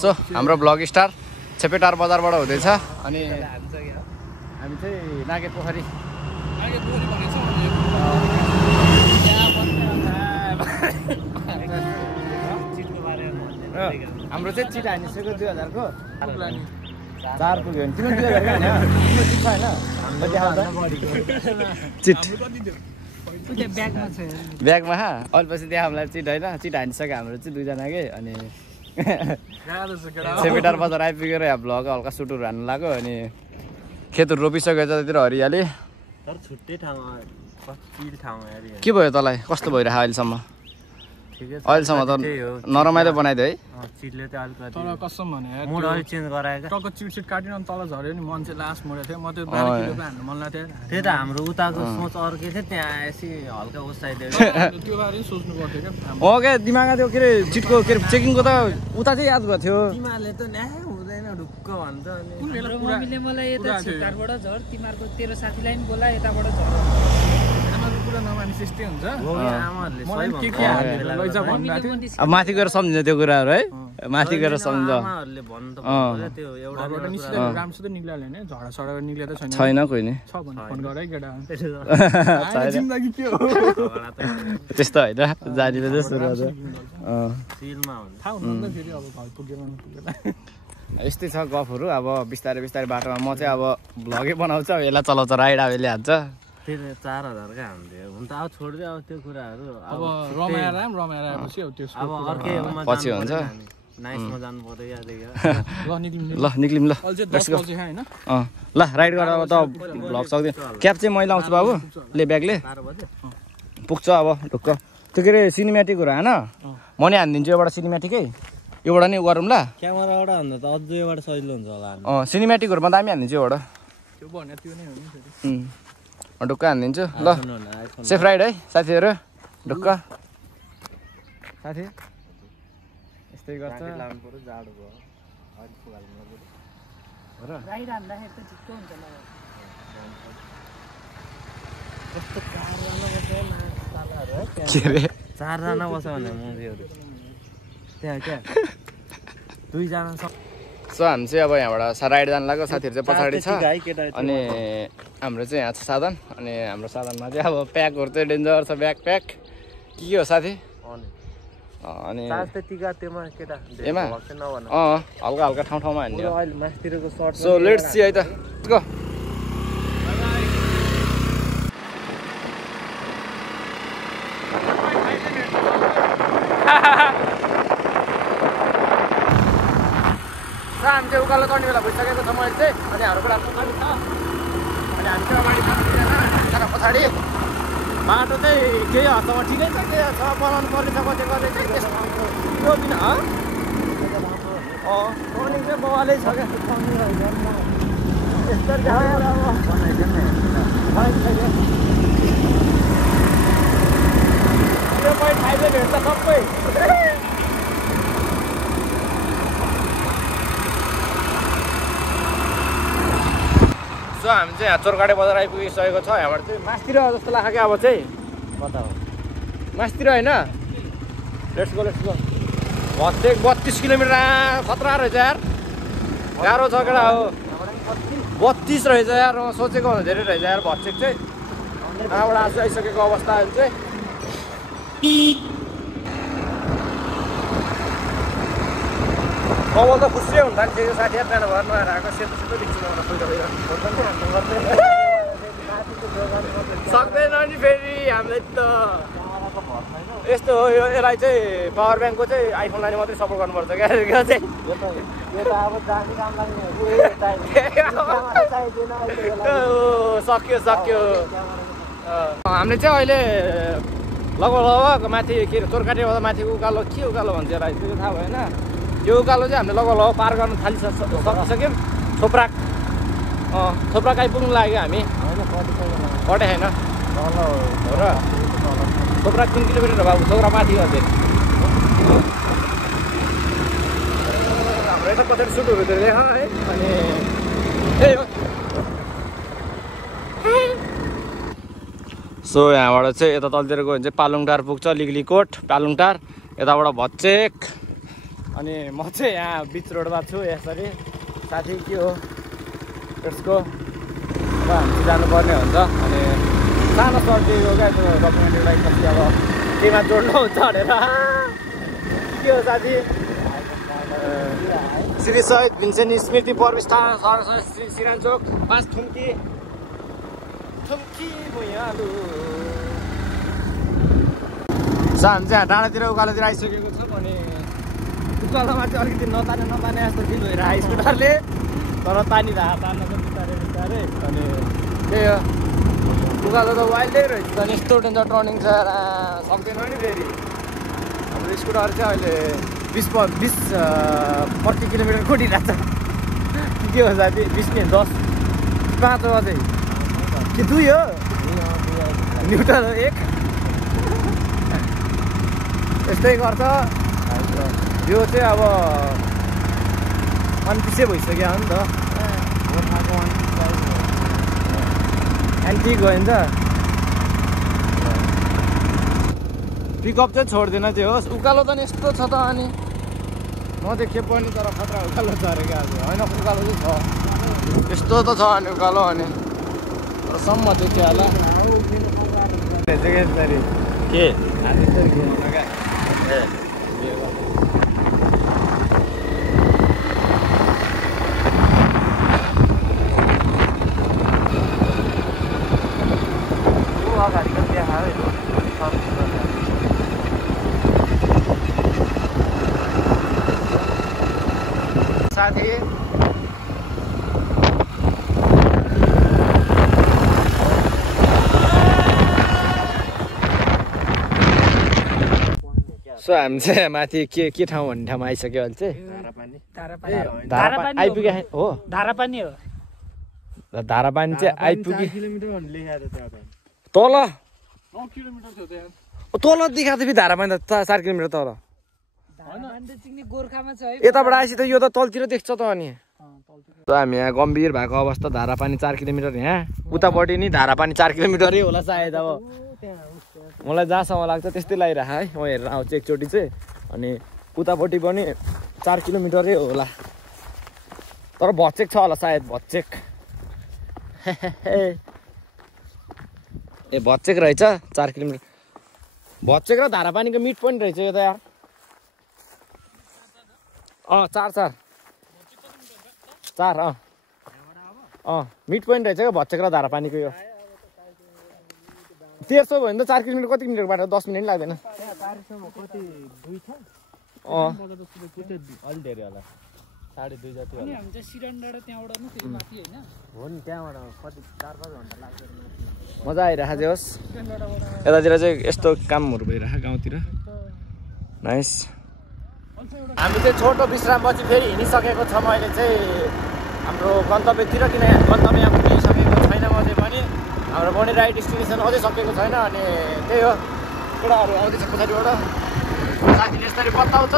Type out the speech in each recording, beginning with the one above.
So हाम्रो blog star छेपेटार बजारबाट हुँदैछ अनि हामी चाहिँ नागे पोखरी हाम्रो चाहिँ चिट हानिसक्यो 2000 को 4 पुग्यो भने तिम्रो 2000 चिट ब्यागमा अहिले पछि देखाउँला चिट होइन चिट हानिसक्यो हाम्रो चाहिँ 2 जनाकै अनि छेपेटार बजार आइपुगेर यहाँ भ्लग हल्का सुटहरू हान्नु लाग्यो अनि खेतहरू रोपिसकेको त्यतिर हरियाली तर छुट्टै ठाउँमा के भयो तँलाई कस्तो भइरहेको अहिलेसम्म अहिलेसम्म त नरमाइलो बनाइदियो है चिटले त अलिकति तर कसम भने मुड अलि चेन्ज गरायो टक्क चिट काटिन अनि तल झऱ्यो नि मान्छे लास्ट मोडेको थियो म त्यो 12 किलो हान्नु मन लाग्थ्यो त्यही त हाम्रो उताको सोच अर्कै थियो त्यहाँ आएपछि हल्का उसाइदियो त्यो बारे सोच्नु पर्थ्यो क्या हो क्या दिमागमा त्यो के अरे चिटको के अरे चेकिङको त उता चाहिँ याद भएको थियो तिमीहरूले त न्याय हुँदैन ढुक्क भन्छ अनि कुन बेला मम्मीले मलाई यता छिटकारबाट झर तिमीहरूको तेरो साथीलाई पनि बोला यताबाट झर आमाको कुरा नमाने सिस्टम हुन्छ आमाहरूले मलाई के हालेर लैजा भन्नु थियो अब माथि गएर सम्झिन्छ त्यो कुराहरू है माथि गएर सम्झ आमाहरूले भन्नु त भन्दैन त्यो एउटा घरबाट निस्किँदा राम्रोसित निक्लिहाल्यो हैन झडा सडा निक्लिँदा छैन कोही नि छ भने फोन गर है केटा जिन्दगी के हो त्यस्तो होइन जानिले चाहिँ सुरु गर्छ सिलमा हुन्छ थाहा हुँदैन फेरि अब घर पुगेर यस्तै छ गफहरू अब बिस्तारै बिस्तारै बाटोमा म चाहिँ अब भ्लगै बनाउँछ यसलाई चलाउँछ राइड अब यसले हान्छ त्यही 4000 का हान्थ्यो हुन त अब छोड्दियो अब त्यो कुराहरू अब रमाएर आएपछि अब त्यो अब अर्कै पछि हुन्छ नाइसमा जानु पर्यो यादेखि ल निक्लिम ल ल राइड गरेर अब त भ्लग सक्दिन क्याब चाहिँ मैले आउँछु बाबु ले ब्यागले पुग्छ अब ढुक्क त्यो के अरे सिनेमेटिकहरू हान म नै हानिदिन्छु एउटा सिनेमेटिकै एउटा नै गरौँ ल क्यामेराबाट भन्दा त अझै एउटा सजिलो हुन्छ होला सिनेमेटिकहरूमा दामी हानिदिन्छु एउटा त्यो भने त्यो नै हो नि फेरि ढुक्क हानिदिन्छु ल सेफ राइड है साथीहरू ढुक्क साथी यस्तै गर्छ लाउनु पर्यो जाडो भयो अहिले पुगाल्नु पर्यो राइड हान्दाखेरि त ठिक्क हुन्छ मलाई कस्तो 4 जना बस्यो के अरे 4 जना बस्यो भने मुभीहरू त्यहाँ क्या 2 जना सो हामी चाहिँ अब यहाँबाट राइड जानु लाग्यो साथीहरू चाहिँ पछाडि छ अनि हाम्रो चाहिँ यहाँ छ साधन अनि हाम्रो साधनमा चाहिँ अब प्याकहरू चाहिँ डेन्जर छ ब्याग प्याक के हो साथी अनि एमा हल्का हल्का ठाउँ ठाउँमा हान्ने सो लेट्स सी है त गो हामी चाहिँ उकालो चढ्ने बेला भइसकेको छ मैले चाहिँ अनि हाम्रो कुरा पछाडि छ अनि हामी चाहिँ अगाडि पछाडि बाटो चाहिँ केही हदसम्म ठिकै छ के छ बनाउनु पर्ने छ कति कति चाहिँ त्यो बिना रनिङ चाहिँ बवालै छ क्या यस्तो त्यो पोइन्ट फाइभले भेट्छ सबै सो हामी चाहिँ यहाँ चोरकाटे बजार आइपुगिसकेको छ यहाँबाट चाहिँ मासतिर जस्तो लाग्छ क्या अब चाहिँ कता हो मासतिर होइन लेट्स गो भत्तेक 32 किलोमिटर खतरा रहेछ यार गाह्रो छ केटा हो 32 रहेछ यार सोचेको भन्दा धेरै रहेछ यार भत्तेक चाहिँ यहाँबाट आइसकेको अवस्था अहिले चाहिँ कमल त खुसी हुन थालिसक्यो साथी यार त्यहाँ घर नआएर आएको सेतो सेतो देख्छु सक्दैन नि फेरि हामीले त यस्तो हो यसलाई चाहिँ पावर ब्याङ्कको चाहिँ आइफोन लाने मात्रै सपोर्ट गर्नुपर्छ क्या चाहिँ सक्यो हामीले चाहिँ अहिले लगभग माथि के अरे चोरकाटेबाट माथि उकालो के उकालो भन्छ यसलाई त्यो थाहा भएन यो उकालो चाहिँ हामीले लगभग पार गर्न सकिसक्यौँ थोप्राक आइपुग्नु लाग्यो हामी कटै छैन हो र थोप्राक 3 किलोमिटर हो बाबु थोप्रा माथि अझै हाम्रो यता पछाडि सुटहरू धेरै लेख है अनि त्यही हो सो यहाँबाट चाहिँ यता तलतिर गयो भने चाहिँ पालुङटार पुग्छ लिगलीकोट पालुङटार यताबाट भच्चेक अनि म चाहिँ यहाँ बिच रोडमा छु यसरी साथी के हो त्यसको अब हामी चाहिँ जानुपर्ने हुन्छ अनि सानो सर्टिएको क्या त्यो डकुमेन्टरीलाई पछि अब केमा जोड्नु हुन्छ भनेर के हो साथी श्री शहीद भीमसेन स्मृति प्रतिष्ठान श्री सिरानचोक 5 थुम्की भुइँयालु हामी चाहिँ डाँडातिर उकालोतिर आइसकेको छौँ अनि उकालोमा चाहिँ अलिकति नताने जस्तो फिल भइरहेको स्कुटरले तर तानिरहेको तान्न चाहिँ बिस्तारै बिस्तारै अनि त्यही हो उकालो त वाइल्डै रहेछ अनि यस्तो डेन्जर टर्निङ छ सक्दैन नि फेरि हाम्रो स्कुटर चाहिँ अहिले 20-40 किलोमिटर कुदिरहेको छ के हो साथी 20 नि 10 5 हो अझै कि 2 हो न्युट्रल हो 1 यस्तै गर्छ यो चाहिँ अब अनपिसै भइसक्यो हो नि त एन्टिक हो नि त पिकअप चाहिँ छोड्दैन त्यो होस् उकालो त नि यस्तो छ त अनि नदेखे पनि तर खतरा उकालो छ अरे क्या होइन उकालो चाहिँ छ यस्तो त छ अनि उकालो अनि तर सम्म देख्यो होला के साथी सो हामी चाहिँ माथि के ठाउँ भन्ने ठाउँमा आइसक्यो अहिले चाहिँ आइपुग्यो हो धारापानी हो धारापानी चाहिँ आइपुग्यो तल तल देखाएको थियो धारापानी त 4 किलोमिटर तल गोर्खामा छ है यताबाट आएपछि त यो त तलतिर देख्छ त अनि हामी यहाँ गम्भीर भएको अवस्था धारापानी 4 किलोमिटर यहाँ उतापट्टि नि धारापानी 4 किलोमिटरै होला सायद अब मलाई जहाँसम्म लाग्छ त्यस्तै लागिरह है म हेरेर आउँछु एकचोटि चाहिँ अनि उतापट्टि पनि 4 किलोमिटरै होला तर भच्चेक छ होला सायद भच्चेक ए भच्चेक रहेछ 4 किलोमिटर भच्चेक र धारापानीको मिट पनि रहेछ यो त यार 4 मिट पोइन्ट रहेछ क्या भच्चेक र धारापानीको यो 1300 भयो भने त 4 किलोमिटर कति मिनटबाट 10 मिनट लाग्दैन अलि धेरै होला 2.5 जति होला हामी चाहिँ सिरनबाट त्यहाँबाट नि फेरि माथि हैन हो नि त्यहाँबाट कति 4-5 घण्टा लाग्छ मजा आइरहेको चाहिँ होस् यतातिर चाहिँ यस्तो कामहरू भइरहेको गाउँतिर नाइस हामी चाहिँ छोटो विश्रामपछि फेरि हिँडिसकेको छौँ अहिले चाहिँ हाम्रो गन्तव्यतिर किन गन्तव्य पुगिसकेको छैन अझै पनि हाम्रो बनी राइड डेस्टिनेसन अझै सकेको छैन अनि त्यही हो केटाहरू आउँदैछ पछाडिबाट साथीले यसरी बताउँछ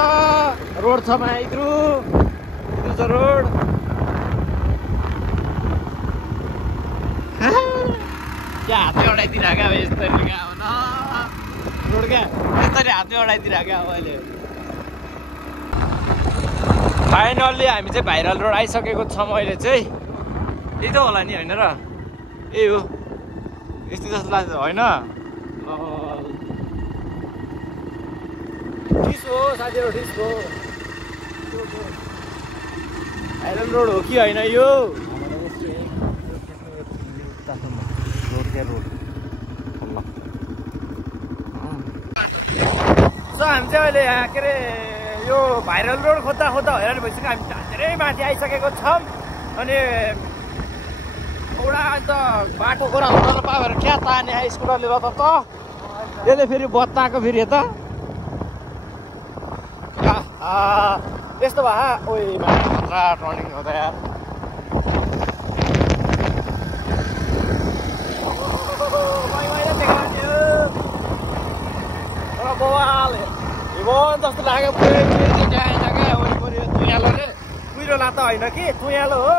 रोड छ माइक्रो रोड क्या हातले अडाइदिरहेको अब यस्तरी क्या अब न रोड क्या यस्तरी हातले अडाइदिरहेको अब अहिले फाइनल्ली हामी चाहिँ भाइरल रोड आइसकेको छौँ अहिले चाहिँ यही त होला नि होइन र यही हो यस्तै जस्तो लाग्छ होइन ठिस हो साथीहरू ठिस हो भाइरल रोड हो कि होइन यो सो हामी चाहिँ अहिले यहाँ के अरे यो भाइरल रोड खोज्दा हैरान भइसक्यो हामी धेरै माथि आइसकेको छौँ अनि एउटा अन्त बाटो गोरा हुन पाएर क्या ताने स्कुटरले गर्दा त यसले फेरि बत्ताको फेरि यता यस्तो भए ओइ खतरा टर्निङ हो त यार बवाल जस्तो लाग्यो कुहिरो लाता होइन कि तुयालो हो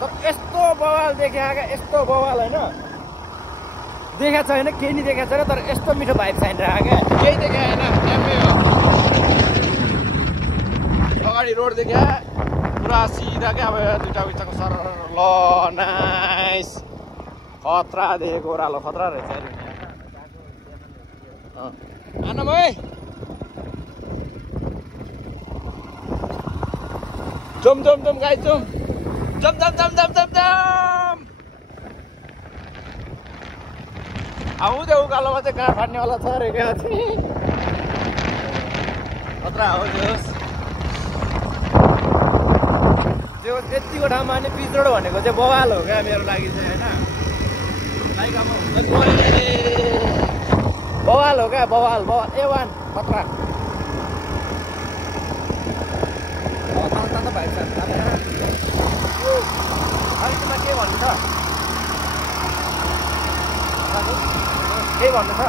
तर यस्तो बवाल देखाएको क्या यस्तो बवाल होइन देखाएको छैन केही नि देखाएको छैन तर यस्तो मिठो भाइब छैन क्या केही देखाएको छैन अगाडि रोड देखिया पुरा सिधा क्या अब दुईटा बिचको सर ल नाइस खतरा देखेको ओह्रालो खतरा रहेछ आनम है जम गाइस जम आउँदै उकालोमा चाहिँ काँड फाट्नेवाला छ अरे क्या खतरा हो त्यो यतिको ठाउँमा नि पिच रोड भनेको चाहिँ बवाल हो क्या मेरो लागि चाहिँ होइन बवाल हो क्या बवाल A1 खतरा के भन्नु छ केही भन्नु छ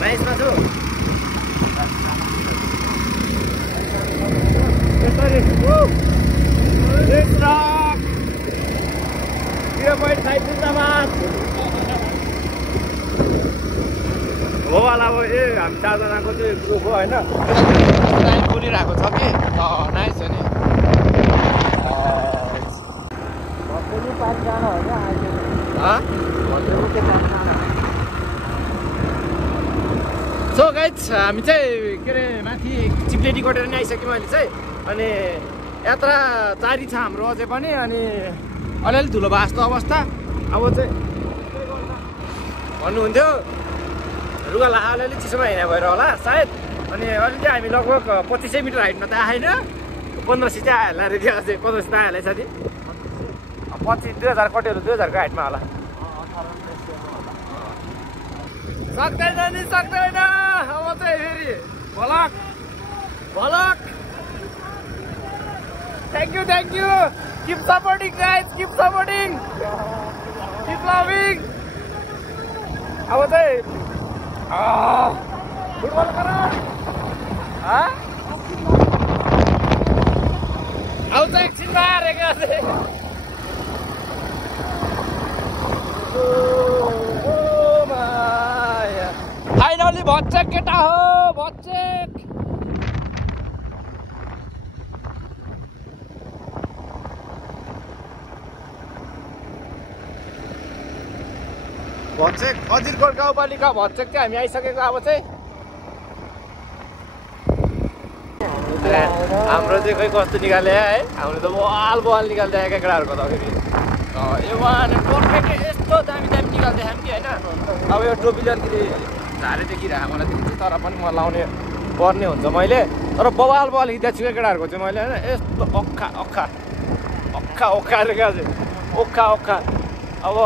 नाइसमा छु 0.5 जिन्दाबाद हो होला अब हामी 4 जनाको चाहिँ ग्रुप हो होइन टाइम बोलिरहेको छ कि नाइस हो नि सो गाइज हामी चाहिँ के अरे माथि चिप्लेटी कटेर नि आइसक्यौँ अहिले चाहिँ अनि यात्रा जारी छ हाम्रो अझै पनि अनि अलिअलि धुलो भएको जस्तो अवस्था अब चाहिँ भन्नुहुन्थ्यो रुगा ला अलिअलि चिसोमा हिँडा भएर होला सायद अनि अहिले चाहिँ हामी लगभग 2500 मिटर हाइटमा त आएन 1500 चाहिँ आइहाल्ला अरे क्या अझै 1500 त आइहाल्छ साथी 2000 कट्यो 2000 को हाइटमा होला सक्दैन नि सक्दैन अब चाहिँ फेरि भलक thank you keep supporting guys keep supporting keep loving अब चाहिँ फुटबल गर आउँछ एकछिनमा हारेको फाइनली भच्चेक केटा हो भच्चेक अजिरकोट गाउँपालिका भच्चेक चाहिँ हामी आइसकेको अब चाहिँ हाम्रो चाहिँ खोइ कस्तो निकाले है हामीले त बवाल निकाल्दै आएका केटाहरूको त फेरि यस्तो दामी निकाल्दै हामी कि होइन अब यो टोपीले अलिकति झारे देखिरहेको मलाई देखिन्छ तर पनि म लाउने पर्ने हुन्छ मैले तर बवाल हिँडेको छु क्या केटाहरूको चाहिँ मैले होइन यस्तो ओखा रे क्या चाहिँ ओखा अब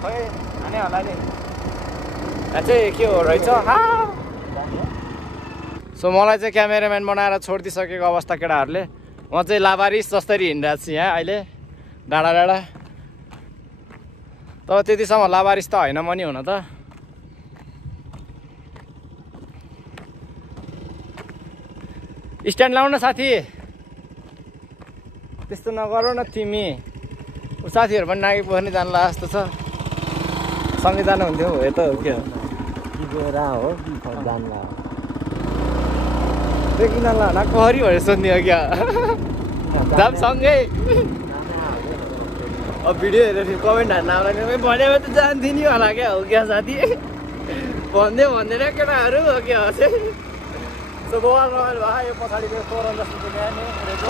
खै हाने होला नि यहाँ चाहिँ के हो रहेछ सो मलाई चाहिँ क्यामेराम्यान बनाएर छोडिदिइसकेको अवस्था केटाहरूले म चाहिँ लावारिस जसरी हिँडिरहेको छु यहाँ अहिले डाँडा तर त्यतिसम्म लावारिस त होइन म नि हुन त स्ट्यान्ड लाउन साथी त्यस्तो नगर न तिमी साथीहरू पनि नागी पोखरी जान्ला जस्तो छ सँगै जानुहुन्थ्यो हो यता हो क्या हो जान्ला त्यो किन ल नाकहरी भनेर सोध्ने हो क्या जाम सँगै अब भिडियो हेरेर कमेन्ट हान्न आउला नि भने त जान्थ्यो नि होला क्या हो क्या साथी भन्दैन केटाहरू हो क्या हो चाहिँ सो बवाल रमाइलो भयो यो पछाडिको तोरण जस्तो चाहिँ नि रहेछ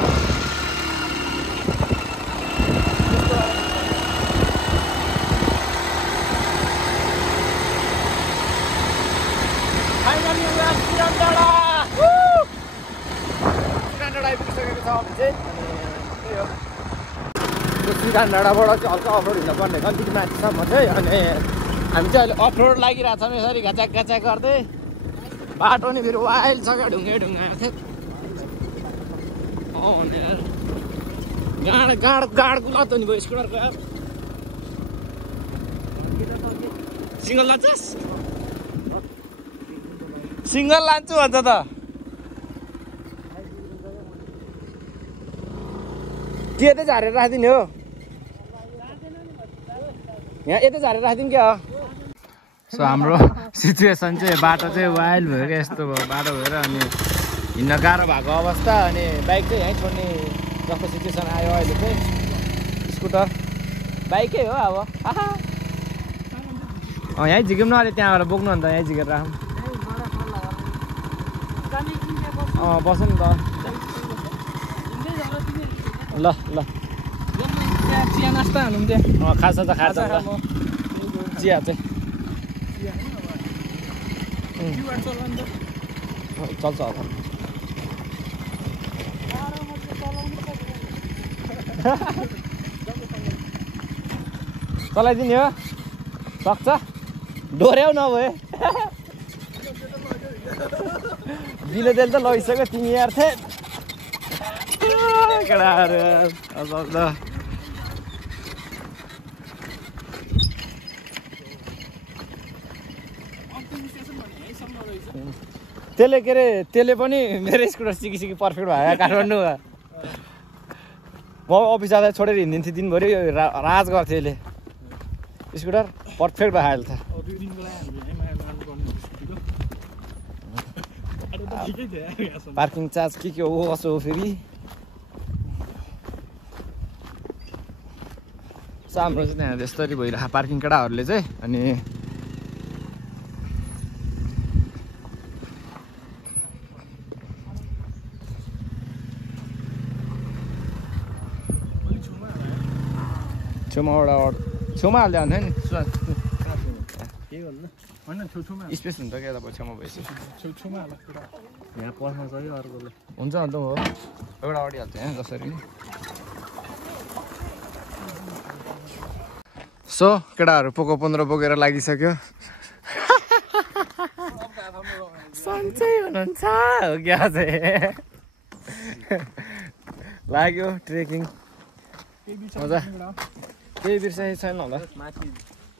आइपुगिसकेको छ हामी चाहिँ त्यही हो त्यो सिधान डाँडाबाट चाहिँ हल्का अफरोड हिँड्नुपर्ने कतिको माथिसम्म चाहिँ अनि हामी चाहिँ अहिले अफरोड लागिरहेको छौँ यसरी घच्याक गर्दै बाटो नि फेरि वाइल्ड छ क्या ढुङ्गे गाड गुलातो नि भयो स्कुटरको सिङ्गल लान्छस् सिङ्गल लान्छु भन्छ त के यतै झारेर राखिदिने हो यहाँ यतै झारेर राखिदिउँ क्या हो सो हाम्रो सिचुएसन चाहिँ बाटो चाहिँ वाइल्ड भयो क्या यस्तो भयो बाटो भएर अनि हिँड्न गाह्रो भएको अवस्था अनि बाइक चाहिँ यहीँ छोड्ने जस्तो सिचुएसन आयो अहिले चाहिँ स्कुटर बाइकै हो अब यहीँ झिक्यौँ न अहिले त्यहाँबाट बोक्नु अन्त यहीँ झिकेर राखौँ बसौँ नि त ल ल चिया नास्ता हालौँ त्यहाँ खान्छ त खान्छ त चिया चाहिँ चल्छ होला चलाइदिने हो सक्छ डोर्याउ नभए बिलो तेल त लगिसक्यो तिमी यार थिए केटाहरू त्यसले के अरे त्यसले पनि मेरो स्कुटर सिकी पर्फेक्ट भयो काठमाडौँ म अफिस जाँदा छोडेर हिँडिदिन्थेँ दिनभरि राज गर्थेँ यसले स्कुटर पर्फेक्ट भयो अहिले त पार्किङ चार्ज के हो कसो हो फेरि हाम्रो चाहिँ त्यहाँ यस्तरी भइरहेको पार्किङ केटाहरूले चाहिँ अनि छेउमा हाल्दै अन्त नि स्पेस हुन्छ क्या तपाईँ छेउमा भइसक्यो यहाँ पस्न सक्यो अर्कोले हुन्छ अन्त हो एउटा अडिहाल्छ यहाँ जसरी सो केटाहरू पोको 15 बोकेर लागिसक्यो सन्चै हुनुहुन्छ हो क्या चाहिँ लाग्यो ट्रेकिङ मजा केही बिर्सेको छैन होला माथि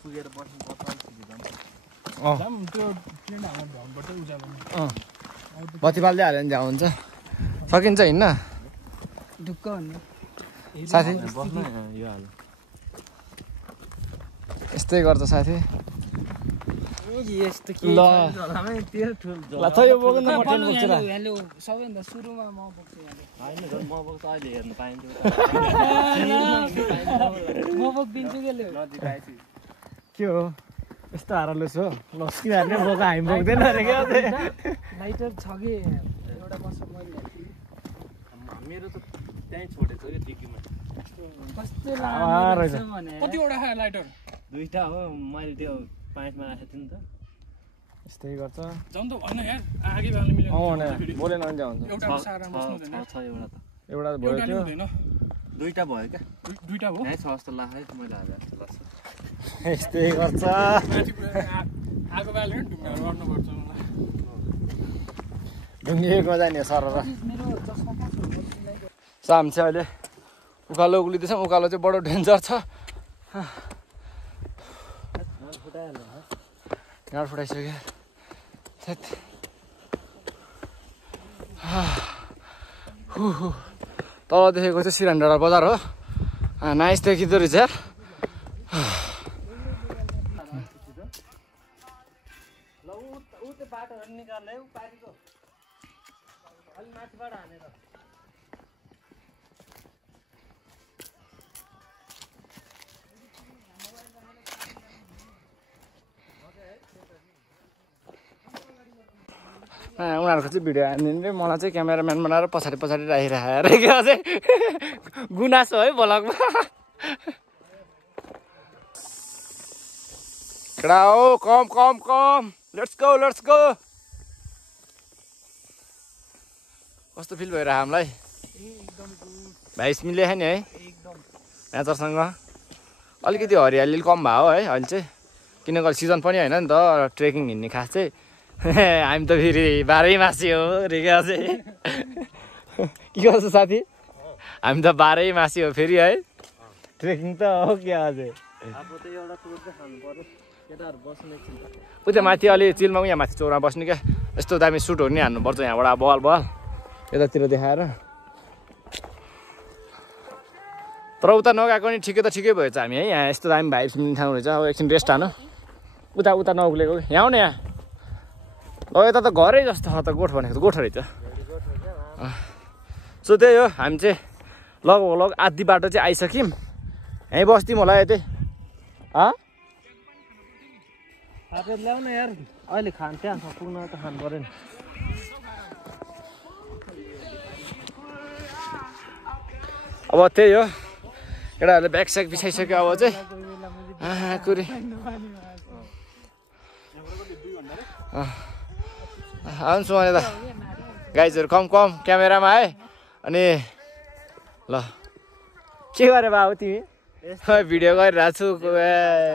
पुगेर बस्नु बत्ती बाल्दै हाल्यो भने झ्याउ हुन्छ सकिन्छ हिँड्न ढुक्क भन्ने साथी बस्नु यो हाल यस्तै गर्छ साथी यस्तो के ल त्यो ल त यो बोक्नु म ट्रेन बोक्छु ल हेलो सबैभन्दा सुरुमा म बोक्छु होइन म बोक्छ अहिले हेर्नु पाइन्छ म बोकिदिन्छु के हो यस्तो हारले हो ल किनभने बोका हामी बोक्दैन अरे क्या लाइटर छ कि एउटा वर्ष मैले मेरो त त्यहीँ छोडेको थियो डिक्कीमा कस्तो रहेछ। लाग्छ भने कतिवटा खायो लाइटर दुईटा हो मैले त्यो 5 मा राखेको थिएँ नि त यस्तै गर्छ जाउँ त भन यार आगे बाल्नु मिल्यो भने बोलेन भने हुन्छ एउटा सारा बस्नु हुँदैन छ एउटा त एउटा भयो एउटा त्यो हुँदैन दुईटा भयो क्या दुईटा हो यहीँ 6 जस्तो लाग्यो मैले हालेँ जस्तो लाग्छ यस्तै गर्छ माथि आगो बाल्यो ढुङ्गाहरू गर्नुपर्छ मलाई ढुङ्गिएको जाने सर र मेरो चस्मा कहाँ छ साम चाहिँ अहिले उकालो उक्लिँदैछ उकालो चाहिँ बडो डेन्जर छ गाड फुटाइसक्यो तल देखेको चाहिँ सिरान्डाँडा बजार हो नाइस देखिँदो रहेछ यार उनीहरूको चाहिँ भिडियो हानिदिने मलाई चाहिँ क्यामेराम्यान बनाएर पछाडि पछाडि राखिरहेको अरे क्या चाहिँ गुनासो है भ्लगमा केटा हो कम कम कम लेट्स गो कस्तो फिल भइरहेको हामीलाई भाइस मिले नि है नेचरसँग अलिकति हरियाली कम भयो है अहिले चाहिँ किनकि सिजन पनि होइन नि त ट्रेकिङ हिँड्ने खास चाहिँ हामी त फेरि 12 मासी हो रेगा चाहिँ के गर्छ साथी हामी त 12 मासी हो फेरि है ट्रेकिङ त हो क्या अझै उता माथि अलि चिलमा यहाँ माथि चौरमा बस्ने क्या यस्तो दामी सुटहरू नि हान्नुपर्छ यहाँबाट बल यतातिर देखाएर तर उता नगएको नि ठिकै त ठिकै भएछ हामी है यहाँ यस्तो दामी भाइब्स मिल्ने ठाउँ रहेछ अब एकछिन रेस्ट हानु उता नउक्लेको यहाँ हो न यहाँ ल यता त घरै जस्तो छ त गोठ भनेको त गोठ रहेछ सो त्यही हो हामी चाहिँ लगभग आधी बाटो चाहिँ आइसक्यौँ यहीँ बस्थ्यौँ होला यतै ल्याउ न यार अहिले खान त्यहाँ पुग्न त खानु पऱ्यो नि अब त्यही हो केटाहरूले ब्याग स्याग बिछाइसक्यो अब चाहिँ कुरी आउँछु भने त गाइजहरू कम क्यामेरामा है अनि ल के गरे बाबु तिमी भिडियो गरिरहेको छु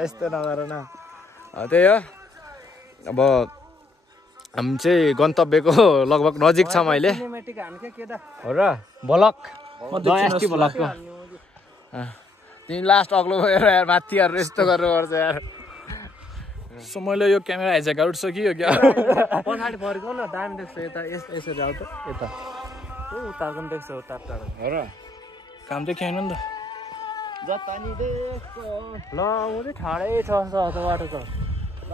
यस्तो नगर न त्यही हो अब हामी चाहिँ गन्तव्यको लगभग नजिक छ मैले हो र भ्लग भ्लगको तिमी लास्ट अग्लो गएर यार माथि यस्तो गर्नुपर्छ यार सो मैले यो क्यामेरा हाइज्याक उठ्सक्यो क्या पछाडि फर्काउ न दामी देख्छ यता यसरी आउँछ यता उताको पनि देख्छ उता टाढो हो र काम चाहिँ खेल्नु नि त जता नि देख्छ ल म चाहिँ ठाडै छ जस्तो बाटो छ ल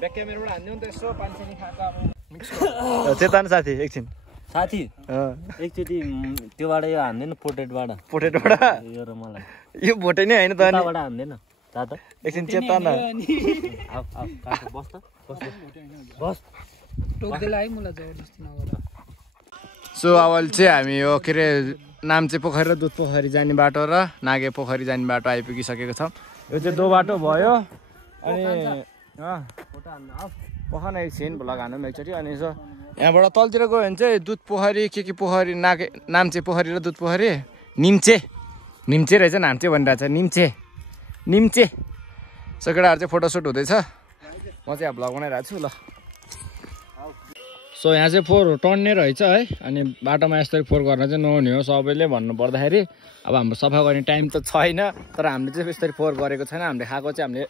ब्याक क्यामेराबाट हान्दिउँ त यसो पानी खाएको चेतन साथी एकछिन साथी एकचोटि त्योबाट यो हान्दैन पोर्ट्रेटबाट यो र मलाई यो भोटे नै होइन त त्योबाट हान्दैन दादा एकछिन चेतन बस त बस टोक्देला है मलाई जबरजस्ती नगर सो अब चाहिँ हामी यो के अरे नाम्चे पोखरी र दुध पोखरी जाने बाटो र नागे पोखरी जाने बाटो आइपुगिसकेको छौँ यो चाहिँ दो बाटो भयो अनि पखान एकछिन भ्लग हान्नु एकचोटि अनि यसो यहाँबाट तलतिर गयो भने चाहिँ दुध पोखरी के पोखरी नाम्चे पोखरी र दुध पोखरी निम्चे रहेछ नाम्चे भनिरहेको छ निम्चे सो केटाहरू चाहिँ फोटोसुट हुँदैछ म चाहिँ अब भ्लग बनाइरहेको छु ल सो यहाँ चाहिँ फोहोर टन्ने रहेछ है अनि बाटोमा यसरी फोहोर गर्न चाहिँ नहुने हो सबैले भन्नु पर्दाखेरि अब हाम्रो सफा गर्ने टाइम त छैन तर हामीले चाहिँ यसरी फोहोर गरेको छैन हामीले खाएको चाहिँ हामीले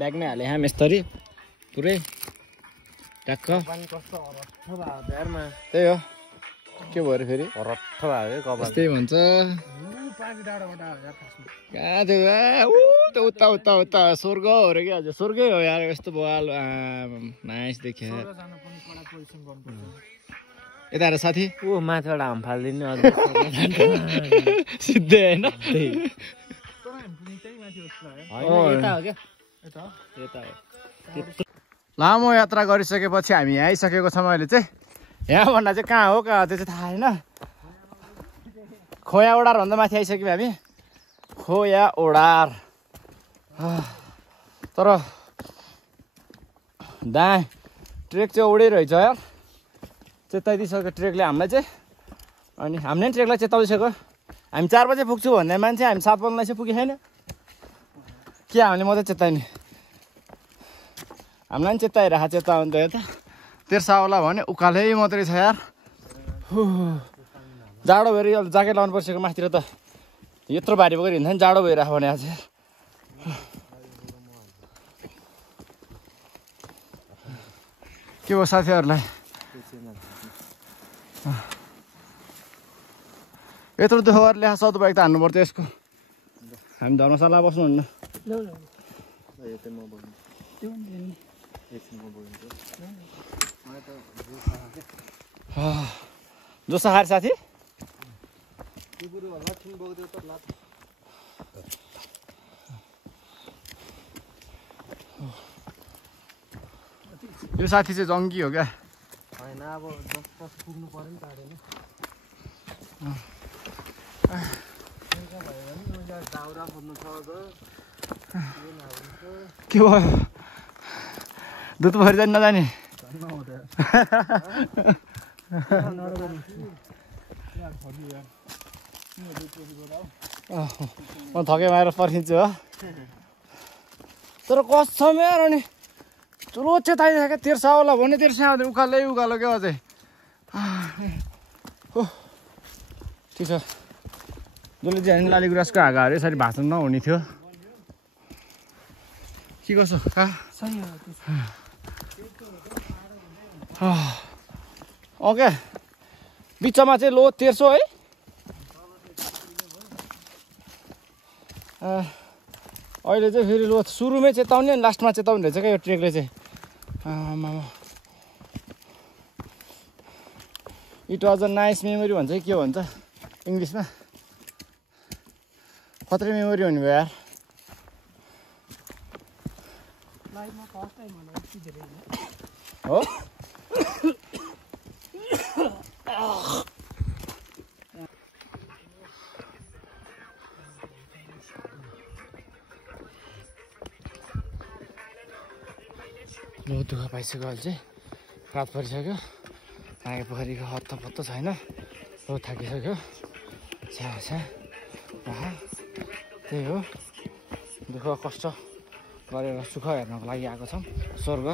ब्यागमै हाले यहाँ यसरी पुरै ट्याक्क त्यही हो के भयो फेरि रट्ठ भयो कपाल त्यही भन्छ कहाँ थियो उता उता उता स्वर्ग हो अरे क्या हजुर स्वर्गै हो यार यस्तो भयो नाइस देख्यो यता हेर साथी ऊ माथिबाट हाम फालिदिने सिधै होइन लामो यात्रा गरिसकेपछि हामी यहाँ आइसकेको छौँ अहिले चाहिँ यहाँभन्दा चाहिँ कहाँ हो कहाँ त्यो चाहिँ थाहा छैन खोया ओडारभन्दा माथि आइसक्यौँ हामी खोया ओडार तर दाएँ ट्रेक चाहिँ ओडै रहेछ यार चेताइदिइसक्यो ट्रेकले हामीलाई चाहिँ अनि हामीले पनि ट्रेकलाई चेताइसक्यो हामी 4 बजे पुग्छु भन्ने मान्छे हामी 7:15 चाहिँ पुगे छैन के हामीले मात्रै चेताइने हामीलाई पनि चेताइरहेको चेताउनु त यता तेर्सावाला भने उकालै मात्रै छ यार जाडो भएर अहिले ज्याकेट लाउनु पर्छ माथितिर त यत्रो भारी बोकेर हिँड्दा नि जाडो भइरहेको भने आज के हो साथीहरूलाई यत्रो दुःख गरेर ल्याएको सदुपयोग त हान्नु पर्थ्यो यसको हामी धर्मशाला बस्नुहुन्न जोसा खाएर साथी यो साथी चाहिँ जङ्गी हो क्या होइन अब पुग्नु पर्यो नि टाढो दाउरा खोज्नु छ के भयो दुध पोखरी जाने नजाने म थके माएर पर्खिन्छु हो तर कसम यार अनि ठुलो चेताइदिएको क्या तेर्सावाला भने तेर्सा उकालै उकालो क्या अझै हो ठिक छ जसले चाहिँ लालीगुराँसको हाँगाहरू यसरी भाषण नहुने थियो के कसो ओके बिचमा चाहिँ लो 1300 है अहिले चाहिँ फेरि लो सुरुमै चेताउने अनि लास्टमा चेताउने रहेछ क्या यो ट्रेकले चाहिँ it was a nice memory भन्छ कि के भन्छ इङ्ग्लिसमा खत्रै मेमोरी हुने भयो यार लाइफमा फर्स्ट टाइम होला यति धेरै होइन हो बहुत दुःख पाइसक्यो अहिले चाहिँ रात परिसक्यो मागे पोखरीको हत्तपत्त छैन बहुत थाकिसक्यो छ्या छ्या त्यही हो दुःख कष्ट गरेर सुख हेर्नको लागि आएको छौँ स्वर्ग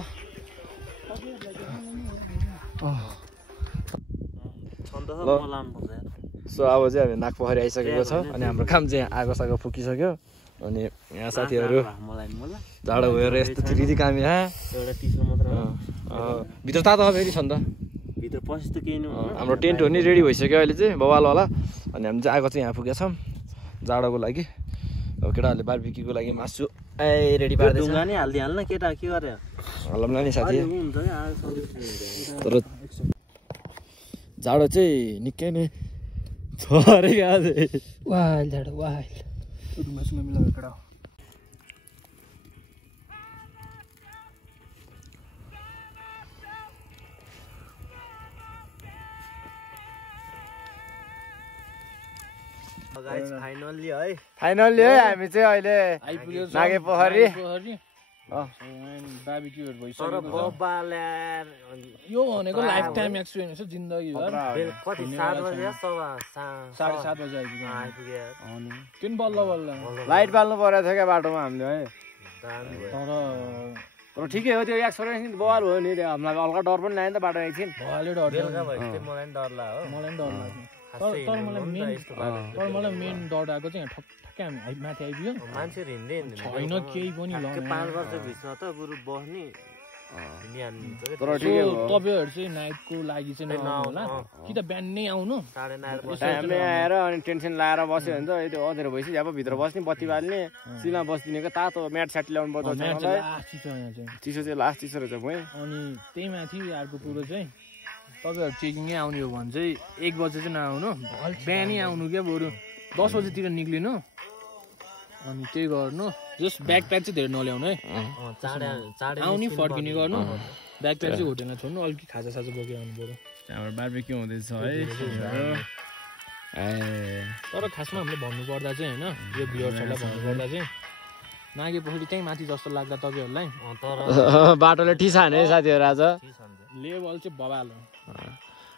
सो अब चाहिँ हामी नाग पोखरी आइसकेको छ अनि हाम्रो काम चाहिँ आगो सागो फुकिसक्यो अनि यहाँ साथीहरू जाडो भएर यस्तो त्रिदी काम यहाँ भित्र तातो फेरि छ नि त भित्र पसी त केही नहुनु हाम्रो टेन्ट हो नि रेडी भइसक्यो अहिले चाहिँ बवालवाला अनि हामी चाहिँ आगो चाहिँ यहाँ पुगेका छौँ जाडोको लागि अब केटाहरूले बारबिक्यूको लागि मासु रेडी पार्दैछ ढुङ्गा नि हाल्दिहाल्न केटा के गर्यो हल्लाउँला नि साथी हुन्छ तर जाडो चाहिँ निकै नै छ अरे वाइल्ड जाडो वाइल्ड ढुङ्गासँग मिलाएर केटा फाइनल्ली है फाइनल्ली है हामी चाहिँ अहिले आइपुग्यो नागे पोखरी बारबिक्यूहरू तर भइसक्यो बब्बाले यो भनेको लाइफ टाइम एक्सपिरियन्स हो जिन्दगीभर कति 7 बजे सभा 7:30 बजे आइपुग्यो आइपुग्यो किन बल्ल बल्ल लाइट बाल्नु परेको थियो क्या बाटोमा हामीले है तर तर ठिकै हो त्यो एक्सपिरियन्स बवाल हो नि त्यो हामीलाई हल्का डर पनि लाग्यो नि त बाटो एकछिन भले डर बेलुका भएपछि मलाई नि डर लाग्यो मलाई पनि डर लाग्यो तर मलाई मेन डर आएको चाहिँ ठ्याक्कै हामी माथि आइपुग्यो मान्छेहरू हिँड्दै छैन केही पनि ल 5 वर्ष भित्र त बरु बस्ने तर ठिकै हो तपाईँहरू चाहिँ नाइटको लागि चाहिँ नआउनु होला कि त बिहान नै आउनु टाइममै आएर अनि टेन्सन लाएर बस्यो भने त त्यो अँधेरो भइसक्यो अब भित्र बस्ने बत्ती बाल्ने सिलमा बस्दिनेको तातो म्याट स्याट ल्याउनु पर्छ चिसो चाहिँ लास्ट चिसो रहेछ भुइँ अनि त्यही माथि अर्को कुरो चाहिँ तपाईँहरू चेकिङै आउने हो भने चाहिँ 1 बजे चाहिँ नआउनु बिहानै आउनु क्या बरु 10 बजेतिर निक्लिनु अनि त्यही गर्नु जस्ट ब्याग प्याक चाहिँ धेरै नल्याउनु है आउने फर्किने गर्नु ब्याग प्याक चाहिँ होटेलमा छोड्नु अलिकति खाजासाजा बोकेर आउनु पऱ्यो त्यहाँबाट बारबिक्यू हुँदैछ है तर खासमा हामीले भन्नुपर्दा चाहिँ होइन यो भ्युअर्सहरूलाई भन्नुपर्दा चाहिँ नागे पोखरी त्यहीँ माथि जस्तो लाग्दा तपाईँहरूलाई बाटोले ठिसाने साथीहरू आज लेभल चाहिँ बबाल हो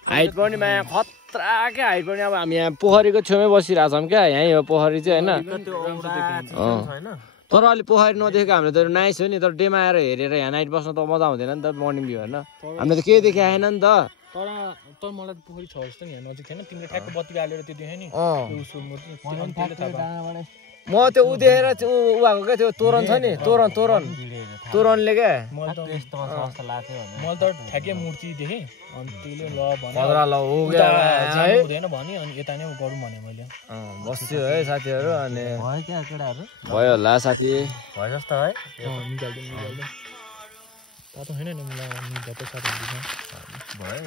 हाइट पनि माया खतरा क्या हाइट पनि अब हामी यहाँ पोखरीको छेउमै बसिरहेको छौँ क्या यहीँ हो पोखरी चाहिँ होइन तर अहिले पोखरी नदेखेको हामीले त नाइस हो नि तर डेमा आएर हेरेर यहाँ नाइट बस्न त मजा हुँदैन नि त मर्निङ भ्यू होइन हामीले त केही देखि आएन नि त तर मलाई पोखरी छ जस्तो नि यहाँ नजिक थिएन तिमीले ठ्याक्क बत्ती बालेर त्यो देखेँ नि म त्यो उदेर ऊ भएको क्या त्यो तोरण छ नि तोरणले क्या मैले त ठ्याक्कै मूर्ति देखेँ अनि त्यसले ल हुँदैन भने अनि यता नै गरौँ भने मैले बस्छु है साथीहरू अनि भयो क्या केटाहरू भयो होला साथी भयो जस्तो है निकाल्दै तातो होइन नि मलाई भयो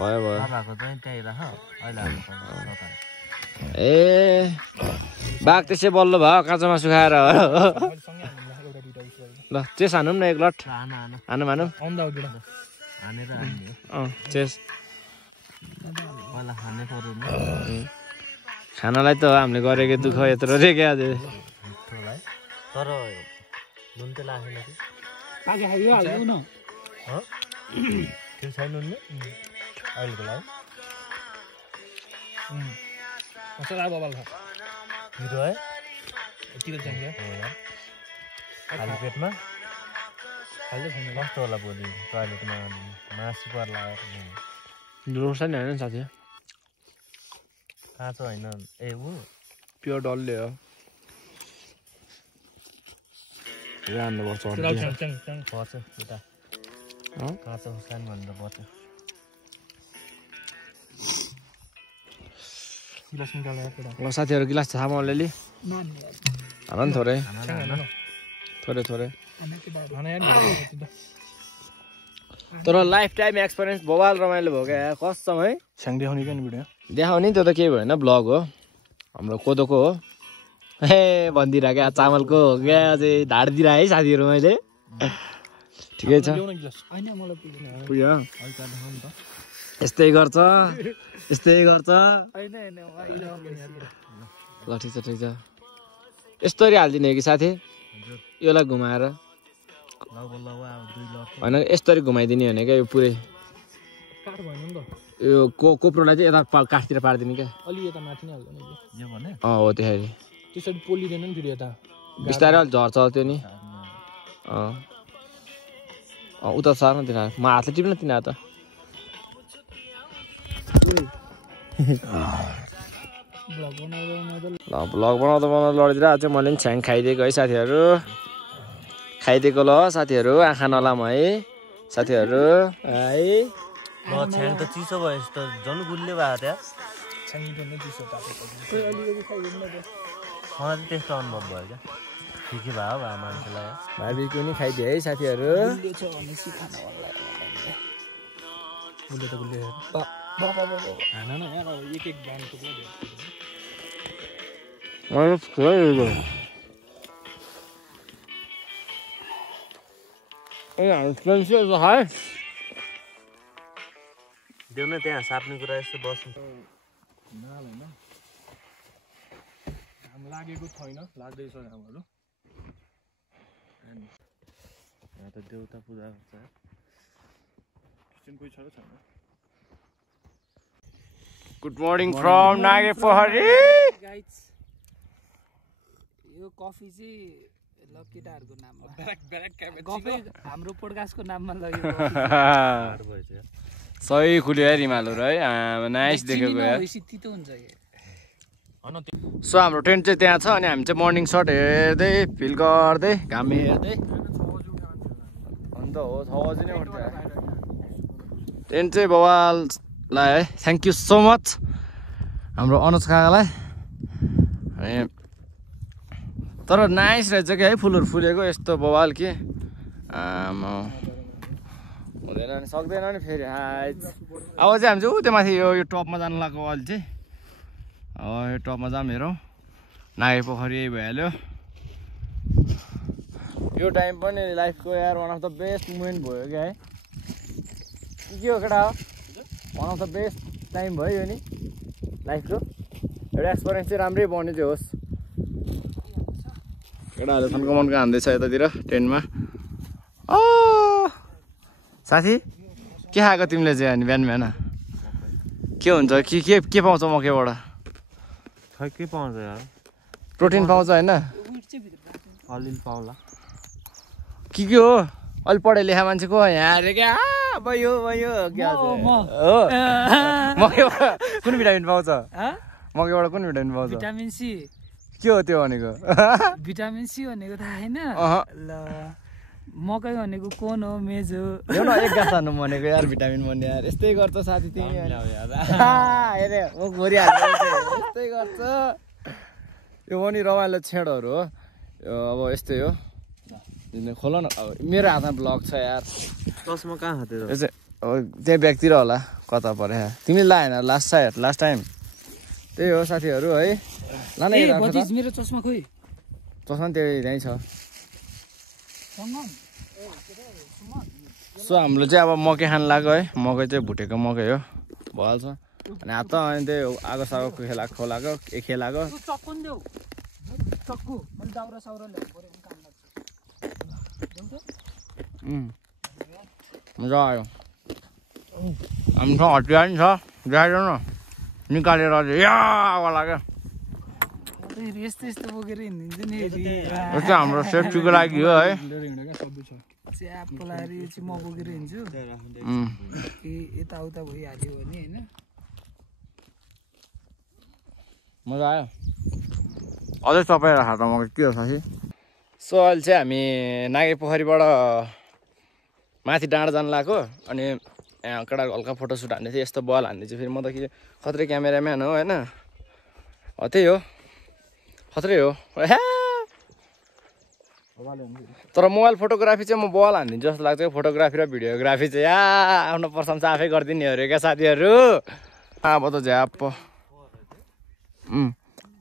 भयो भएको चाहिँ त्यही राख अहिले ए बाघ त्यसै बल्ल भयो काँचो मासु खाएर ल चेस हानौँ न 1 लट हानौँ चेस खानालाई त हामीले गरेको दुःख यत्रो रे क्या तर नुन त लागेन कि छैन नुन अहिलेको लागि मसला बबाल खा मिठो है यतिको चाहिन्छ खाली पेटमा खाल्दै छैन कस्तो होला भोलि टोयलेटमा मासु पर लगाएर रोसा नि होइन साथी काँचो होइन ए ऊ प्योर डल्ले हो रान्नुपर्छ पर्छ उता काँचो सानो भनेर पर्छ ल साथीहरू गिलास छ म अलिअलि हाल नि थोरै तर लाइफ टाइम एक्सपिरियन्स बवाल रमाइलो भयो क्या कसम है छ्याङ देखाउने क्या नि भिडियो देखाउने त्यो त केही भएन ब्लग हो हाम्रो कोदोको हो ए भनिदिएर क्या चामलको हो क्या अझै ढाड दिएर है साथीहरू मैले ठिकै छ पुग्यो यस्तै गर्छ ल ठिक छ यस्तरी हालिदिने हो कि साथी योलाई घुमाएर होइन यस्तरी घुमाइदिने भने क्या यो पुरै यो कोप्रोलाई चाहिँ यता काठतिर पारिदिने क्या अलि यता माथि नै हाल्दैन हो त्यसरी त्यसरी पोलिँदैन नि फेरि यता बिस्तारै अलिक झर्छ त्यो नि उता सार्न तिनीहरू म हातले टिप्न तिनीहरू त ल भ्लग बनाउँदा लडिदिएर चाहिँ मैले पनि छ्याङ खाइदिएको है साथीहरू खाइदिएको ल साथीहरू आँखा नलाम है साथीहरू है छ्याङ त चिसो भयो यस्तो झन् गुल्ले भयो त्यहाँ मलाई चाहिँ त्यस्तो अनुभव भयो क्या ठिकै भयो मान्छेलाई बार्बिक्यू नि खाइदियो है साथीहरू देऊ न त्यहाँ साप्ने कुरा यस्तो बस्नु घाम लागेको छैन लाग्दैछ घामहरू यहाँ त देउता पूजा गर्छ किचन कोही छ र छैन गुड मर्निङ फ्रम नागेपोखरी यो कफी चाहिँ ल केटाहरूको नाममा कफी हाम्रो पोडकास्टको नाममा लग्यो सही खुल्यो है रिमालहरू है नाइस देखेको यार तितो हुन्छ सो हाम्रो टेन्ट चाहिँ त्यहाँ छ अनि हामी चाहिँ मर्निङ सट हेर्दै फिल गर्दै घाम हेर्दै अन्त हो 6 बजी नै उठ्छ टेन्ट चाहिँ बवाललाई है थ्याङ्क यू सो मच हाम्रो अनुज काकालाई अनि तर नाइस रहेछ कि है फुलहरू फुलेको यस्तो बवाल के हुँदैन नि सक्दैन नि फेरि अब चाहिँ हामी चाहिँ त्यो माथि यो टपमा जानु लाग्यो अहिले चाहिँ अब यो टपमा जाऊँ हेरौँ नागेपोखरी यही भइहाल्यो यो टाइम पनि लाइफको यार one of the best moment भयो क्या है के हो केटा हो one of the best time भयो यो नि लाइफको एउटा एक्सपिरियन्स चाहिँ राम्रै बन्यो चाहिँ होस् केटाहरूले थन्को मन्को हान्दैछ यतातिर टेन्टमा साथी के खाएको तिमीले चाहिँ अनि बिहान बिहान के हुन्छ के पाउँछ मकैबाट खै के पाउँछ यार प्रोटिन पाउँछ होइन अलिअलि पाउला के हो अलि पढाइ लेखा मान्छेको यहाँ अरे क्या भयो क्या हो मकैबाट कुन भिटामिन पाउँछ मकैबाट कुन भिटामिन पाउँछ भिटामिन सी के हो त्यो भनेको भिटामिन सी भनेको थाहा छैन ल मकै भनेको कोन हो मेज हो न एक गाछ हान्नु भनेको यार भिटामिन भन्ने यार यस्तै गर्छ साथी तिमी यस्तै गर्छ यो पनि रमाइलो छेडहरू हो अब यस्तै हो खोल न अब मेरो हातमा ब्लग छ यार चस्मा कहाँ खाँदै यो चाहिँ त्यहाँ ब्यागतिर होला कता पऱ्यो तिमीले लाएन लास्ट टाइम त्यही हो साथीहरू है ल न मेरो चस्मा खोइ चस्मा त्यही छ सो हाम्रो चाहिँ अब मकै खानु लाग्यो है मकै चाहिँ भुटेको मकै हो भइहाल्छ अनि हात अनि त्यही आगो सागोको खोलाको खेलाको मजा आयो हामीसँग हतियार नि छ देखाइदिनु न निकालेर लाग्यो यस्तो बोकेर हिँडिदिन्छ नि यो चाहिँ हाम्रो सेफ्टीको लागि हो है च्यापको लगाएर यो चाहिँ म बोकेर हिँड्छु यताउता भइहाल्यो भने होइन मजा आयो अझै तपाईँ हातमा मकै के हो साथी सो अहिले चाहिँ हामी नागेपोखरीबाट माथि डाँडा जानु लाग्यो अनि यहाँ केटा हल्का फोटोसुट हान्दै थियो यस्तो बल हान्दै चाहिँ फेरि म त के खत्रै क्यामेराम्यान हो होइन त्यही हो खत्रै हो तर मोबाइल फोटोग्राफी चाहिँ म बल हानिदिन्छु जस्तो लाग्छ। फोटोग्राफी र भिडियोग्राफी चाहिँ आफ्नो प्रशंसा आफै गरिदिने अरे क्या साथीहरू। अब त झ्याप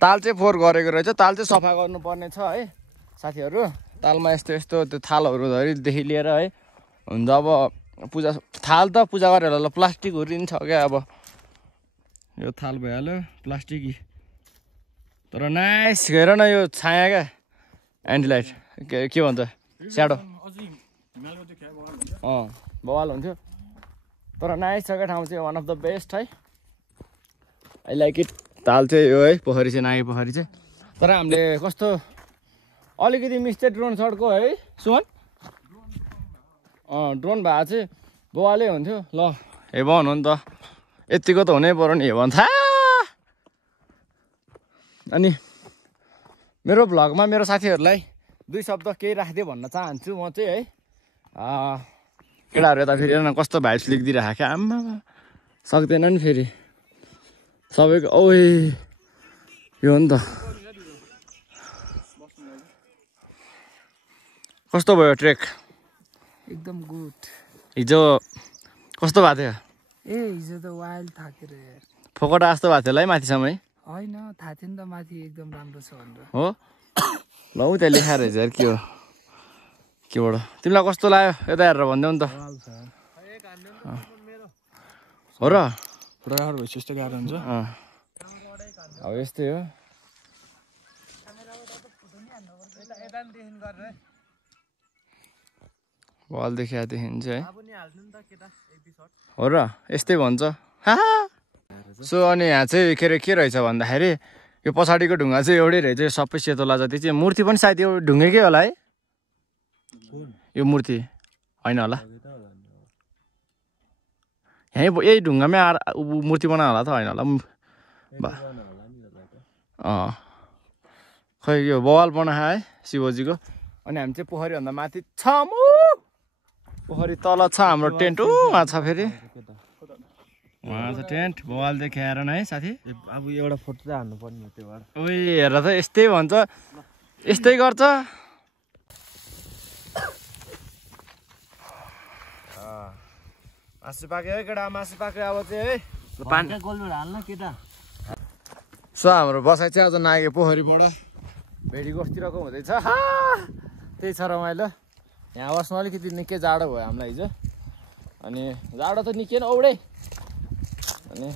ताल चाहिँ फोहोर गरेको रहेछ। ताल चाहिँ सफा गर्नुपर्ने छ है साथीहरू। तालमा यस्तो यस्तो त्यो थालहरू धरिदेखि लिएर है हुन्छ। अब पूजा थाल त पूजा गरेर ल प्लास्टिक हुरिन्छ क्या। अब यो थाल भइहाल्यो प्लास्टिकी, तर नाइस हेर न यो छाया क्या एन्टिलाइट के भन्छ स्याडो बवाल हुन्थ्यो। तर नाइस छ क्या ठाउँ चाहिँ, वान अफ द बेस्ट है। I like it. ताल चाहिँ यो है पोखरी चाहिँ नागे पोखरी चाहिँ। तर हामीले कस्तो अलिकति मिस्टेक ड्रोन सटको है सुमन। ड्रोन भएको चाहिँ बवालै हुन्थ्यो। ल हेभन हो नि त, यतिको त हुनै पर्यो नि हेभन था। अनि मेरो भ्लगमा मेरो साथीहरूलाई 2 शब्द केही राखिदियो भन्न चाहन्छु म चाहिँ है। केटाहरू यता फेरि हेर्न कस्तो भाइब्स लेखिदिइरहेको क्या। आम्मा सक्दैन नि फेरि सबैको। ओए यो हो नि त कस्तो भयो ट्रेक? एकदम गुड। हिजो कस्तो भएको थियो? हिजो त वाइल्ड थाकेर यार, फोकटा जस्तो भएको थियो होला है माथिसम्म है। होइन थाहा थियो नि त माथि एकदम राम्रो छ भनेर। हो ल उ त्यहाँ लेखाएर रहेछ यार के हो केबाट। तिमीलाई कस्तो लाग्यो यता हेरेर भनिदेऊ नि त। हो र फोटोग्राफर भएपछि यस्तो गाह्रो हुन्छ। अब यस्तै हो। बल देखाएदेखि चाहिँ हो र यस्तै भन्छ। सो अनि यहाँ चाहिँ के रहेछ भन्दाखेरि यो पछाडिको ढुङ्गा चाहिँ एउटै रहेछ सबै सेतोला जति चाहिँ। मूर्ति पनि सायद यो ढुङ्गेकै होला है। यो मूर्ति होइन होला यहीँ यही ढुङ्गामै मूर्ति बनायो होला त होइन होला। खै यो बवाल बनायो है शिवजीको। अनि हामी चाहिँ पोखरीभन्दा माथि छ। पोखरी तल छ हाम्रो टेन्ट उहाँ छ फेरि उहाँ छ टेन्ट। बवाल देखाएर न है साथी। अब एउटा फोटो चाहिँ हान्नु पर्ने हो त्योबाट। ओइ हेर त यस्तै भन्छ यस्तै गर्छ। मासु पाक्यो है केटा मासु पाक्यो अब चाहिँ है। पानी गोलबाट हाल्न केटा। सो हाम्रो बसाइ चाहिँ आज नागे पोखरीबाट भेडी गोठतिरको हुँदैछ। त्यही छ रमाइलो। यहाँ बस्नु अलिकति निकै जाडो भयो हामीलाई हिजो। अनि जाडो त निकै न औडै। अनि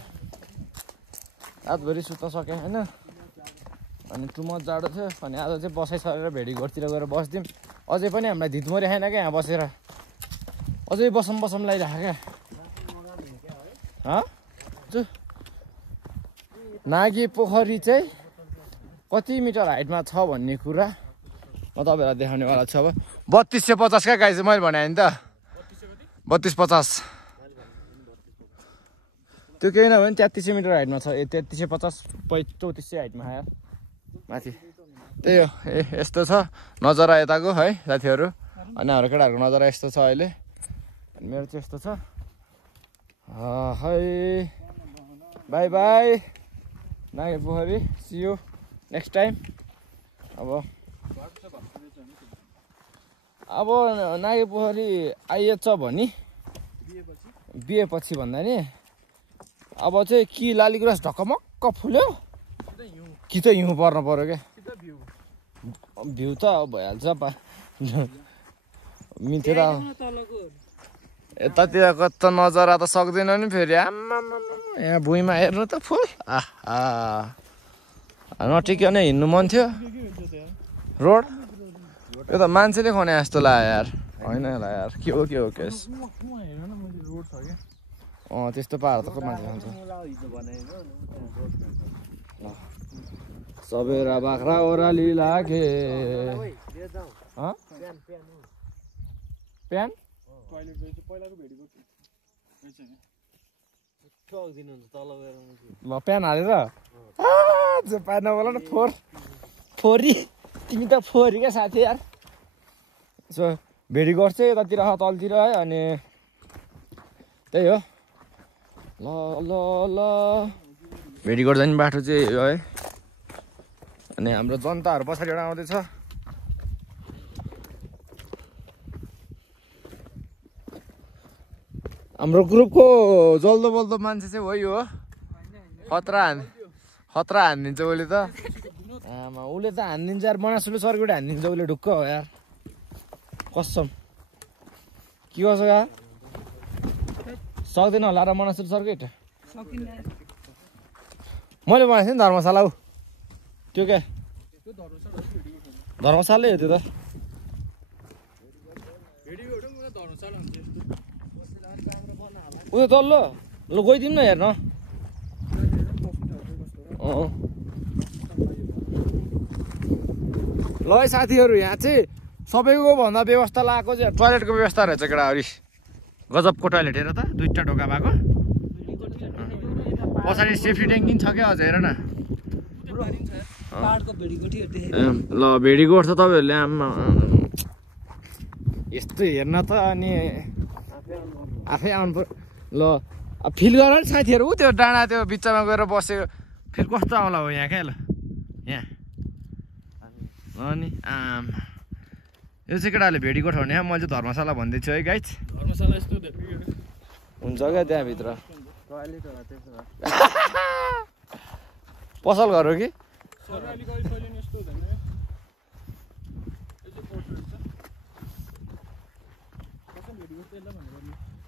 रातभरि सुत्न सकेँ होइन। अनि टु मच जाडो थियो। अनि आज चाहिँ बसाइ सरेर भेडी घरतिर गएर बस्दिउँ। अझै पनि हामीलाई धितमरी खाएन क्या यहाँ बसेर। अझै बसम लागिरहेको क्या। नागे पोखरी चाहिँ कति मिटर हाइटमा छ भन्ने कुरा म तपाईँहरूलाई देखाउनेवाला छु। अब 3250 क्या गाई चाहिँ मैले भने नि त 3250। त्यो केही नभए पनि 3300 मिटर हाइटमा छ। 3350 3400 हाइटमा आयो माथि। त्यही हो यस्तो छ नजरा यताको है साथीहरू। अनि हाम्रो केटाहरूको नजरा यस्तो छ अहिले। अनि मेरो चाहिँ यस्तो छ है। बाई बाई नागे पोखरी, सी यू नेक्स्ट टाइम। अब नागे पोखरी आइएछ भने बिहेपछि भन्दा नि अब चाहिँ कि लालीगुराँस ढकमक्क फुल्यो कि त हिउँ पर्न पर्यो क्या। भ्यू त भइहाल्छ मिथेर यतातिरको त नजरा त सक्दैन नि फेरि। आम्मा यहाँ भुइँमा हेर्नु त फुल नटिकन हिँड्नु मन थियो। रोड यो त मान्छेले खने जस्तो लाग्यो यार। होइन होला यार के हो केस। त्यस्तो पाहाड त मान्छे खान्छ। सबेरा बाख्रा ओह्राली लागे प्यान ल प्यान हालेर पार्न बोला न फोरी। तिमी त फोरी क्या साथी यार। यसो भेडी गर्छ यतातिर तलतिर है। अनि त्यही हो ल ल ल भेडी गर्दा नि बाटो चाहिँ यो है। अनि हाम्रो जनताहरू पछाडिबाट आउँदैछ। हाम्रो ग्रुपको जल्दो बल्दो मान्छे चाहिँ हो यो खतरा हानिदिन्छ उसले त आमा उसले त हानिदिन्छ यार मनासुले सर्किट हानिदिन्छ उसले ढुक्क हो यार कसम के गर्छ यार सक्दैन होला र मनासुले सर्किट मैले बनाएको थिएँ नि धर्मशाला ऊ त्यो क्या धर्मशालै हो त्यो त उयो तल्लो ल गइदिउँ न हेर्न ल है साथीहरू यहाँ चाहिँ सबैको भन्दा व्यवस्था लगाएको चाहिँ टोइलेटको व्यवस्था रहेछ केटाहरु गजबको टोइलेट हेर त दुईटा ढोका भएको पछाडि सेफ्टी ट्याङ्की छ क्या अझ हेर न ल भेडीगोठ छ तपाईँहरूले आमा यस्तो हेर्न त अनि आफै आउनु पर्यो ल फिल गर नि साथीहरू ऊ त्यो डाँडा त्यो बिचमा गएर बसेको फेरि कस्तो आउला हो यहाँ क्या ल यहाँ अनि आमा यो चाहिँ केटाहरूले भेडीगोठ भन्ने मैले चाहिँ धर्मशाला भन्दैछु है गाइज धर्मशाला यस्तो हुन्छ क्या त्यहाँभित्र पसल घर हो कि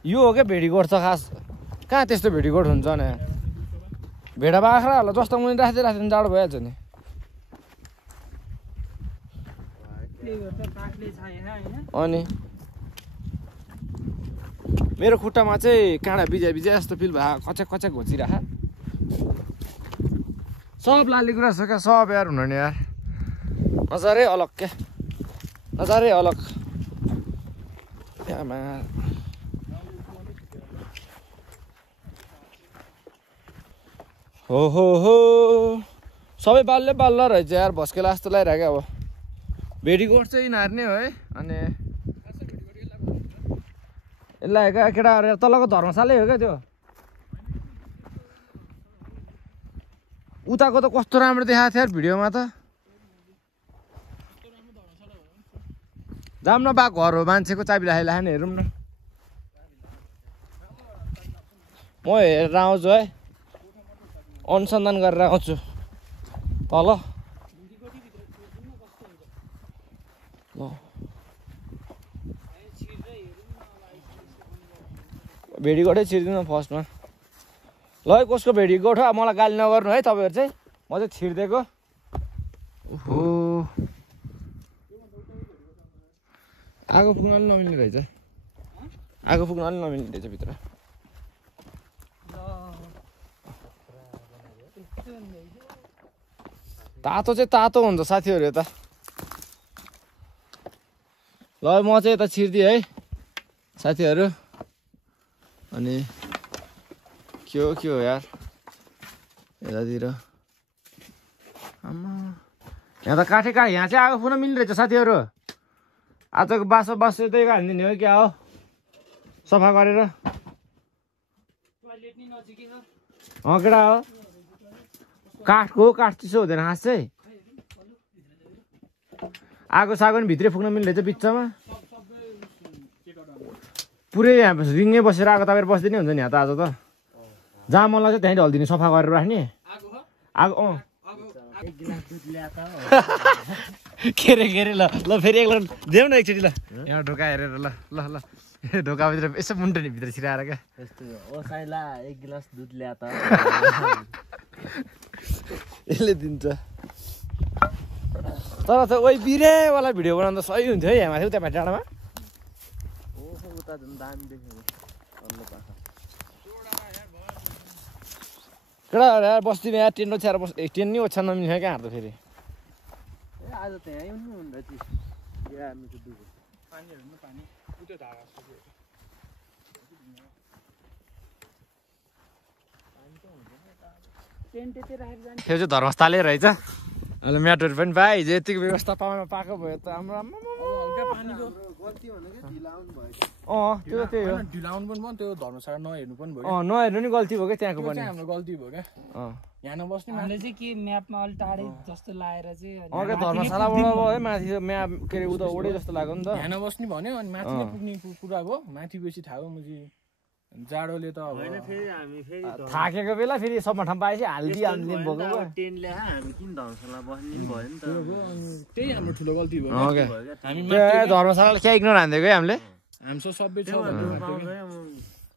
यो हो क्या भेडीगोठ त खास कहाँ त्यस्तो भेडीगोठ हुन्छ नि भेडा बाख्राहरूलाई जस्तो मुनि राख्दै जाडो भइहाल्छ नि अनि मेरो खुट्टामा चाहिँ काँडा बिजा जस्तो फिल भयो कचेक कचेक घोचिरह सब लाली कुरा छ क्या सब यार हुन नि यार नजारै अलग क्या नजारै अलग हो सबै बाल्ल रहेछ यार भस्केला जस्तो लगाइरहेको अब भेडीगोठ चाहिँ यिनीहरू नै हो है अनि यसलाई केटाहरू तलको धर्मशालै हो क्या त्यो उताको त कस्तो राम्रो देखाएको थियो यार भिडियोमा त जाऊँ न बा घर हो मान्छेको चाबी राखेर हेरौँ न म हेरेर आउँछु है अनुसन्धान गरेर आउँछु तल ल भेडीगोठै छिर्दिनु फर्स्टमा ल है कसको भेडीगोठ हो मलाई गाली नगर्नु है तपाईँहरू चाहिँ म चाहिँ छिर्दिएको ओहो आगो पुग्न अलिक नमिल्ने रहेछ आगो पुग्न अलिक नमिल्ने रहेछ भित्र तातो चाहिँ तातो हुन्छ साथीहरू यता ल म चाहिँ यता छिर्दिएँ है साथीहरू अनि के हो यार यतातिर आमा यहाँ त काठै यहाँ चाहिँ आगो पुग्न मिल्ने रहेछ साथीहरू आजको बासो त्यही हानिदिने हो क्या हो सफा गरेर केटा हो काठ चिसो हुँदैन खास चाहिँ आगो सागो नि भित्रै पुग्न मिल्ने रहेछ बिचमा पुरै यहाँ रिङ्गै बसेर आगो तापेर बस्दिनै हुन्छ नि यहाँ त आज त जहाँ मन लाग्छ त्यहीँ ढल्दिने सफा गरेर राख्ने आगो के अरे ल फेरि एक देऊ न एकचोटि ल यहाँ ढोका हेरेर ल ल ल ढोकाभित्र यसो मुन्टो नि भित्र छिराएर क्या एक गिलास दुध ल्या त यसले दिन्छ तर त ओइ बिरेवाला भिडियो बनाउँदा सही हुन्थ्यो है यहाँ माथि उता डाँडामा केटा यार बस्तीमा यार टेन्ट ओछ्याएर टेन्ट नि ओछ्यान नमिल्ने क्या हाम्रो फेरि आज त यहीँ हुनु त्यो चाहिँ धर्मस्थलै रहेछ अहिले म्याटहरू पनि पाएँ हिजो यतिको व्यवस्था पाएको भयो त हाम्रो त्यो त्यही हो ढिलाउनु पनि भयो त्यो धर्मशाला नहेर्नु पनि भयो नहेर्नु नि गल्ती भयो क्या त्यहाँको पनि हाम्रो गल्ती भयो क्या यहाँ नबस्ने हामीले चाहिँ के म्यापमा अलि टाढै जस्तो लाएर चाहिँ धर्मशालाबाट है माथि म्याप के अरे उता ओडे जस्तो लाग्यो नि त यहाँ नबस्ने भन्यो अनि माथि नै पुग्ने कुरा भयो माथि बेसी थाहा भयो म चाहिँ जाडोले त अब होइन फेरि हामी फेरि थाकेको बेला फेरि सबमा ठाउँ पाएपछि हालिदियो हामीले बोकेको टेन ल्याए हामी किन धर्मशाला बस्ने नि भयो नि त त्यही हाम्रो ठुलो गल्ती भयो हामी धर्मशाला क्या इग्नोर हानिदिएको है हामीले हामीसँग सबै छ